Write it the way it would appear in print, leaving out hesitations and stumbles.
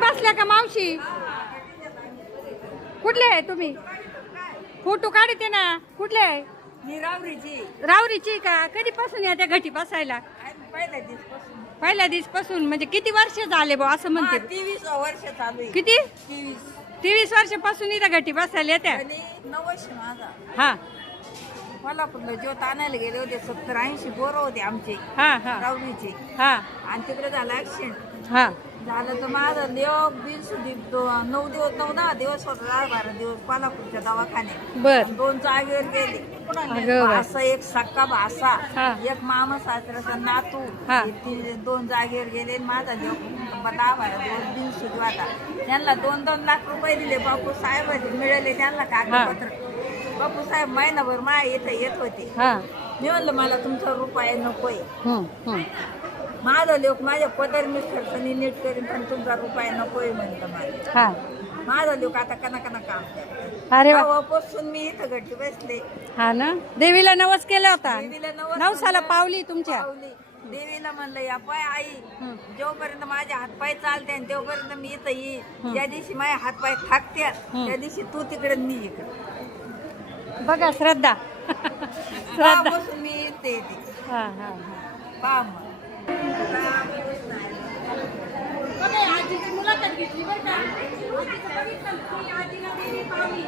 बसल्या का मावशी? कुठले आहे तुम्ही? फोटो काढते ना. कुठले आहे? मी रावरीची. रावरीची का? कधीपासून या त्या घटी बसायला? पहिल्या दिवसपासून. म्हणजे किती वर्ष झाले भाऊ असं म्हणते? 23 वर्ष चालू आहे. किती? 23. 23 वर्षापासून इथं घटी बसायला येत्या. आणि 9 वर्ष माझा. हा मला पण ज्योत आणायला गेले होते. 70-80 पोरं होते आमचे हा हा रावरीचे. हा आणि तिकडे झाला ऍक्सिडेंट. हा झालं तर माझं देव बिल सुधी 9-10 दिवस होता. 12 दिवस कोल्हापूरच्या दवाखान्यात. बर. 2 जागेवर गेले. अगं बाई. असं एक सक्का भासा, हा. एक मामा सासऱ्याचा नातू. हा. हे 2 जागेवर गेले. माझा देव 10-12 दिवस बिल सुधी होता. त्यांना 2-2 लाख रुपये दिले. बापू साहेब मिळाले त्यांना कागदपत्र. बापू साहेब महिनाभर माझ्या इथं येत होते. हा मी म्हणलं मला तुमचा रुपया नकोय. हम्म. माझा लोक माझ्या पदर मी खर्चनी नीट करीन पण तुमचा रुपया नकोय म्हणतं मला. हा माझा लोक आता कना काम करतात. अरे वा. तेव्हापासून मी इथं घट्टी बसले. हा ना. देवीला नवस केला होता. देवीला नवस नवसाला म्हणलं, पावली तुमच्या. पावली. देवीला म्हणलं या पाय आई जोपर्यंत माझे हातपाय चालते तेव्हापर्यंत मी इथं येईल. ज्या दिवशी माझे हातपाय थाकतात त्या दिवशी तू तिकडे मी इकडे. बघा श्रद्धा. श्रद्धा. तेव्हापासून मी इथे येते. हा हा पहा मग. आजीची मुलाखत घेतली बरं का. आजीचं बघितलं की आजीला देवी पावली.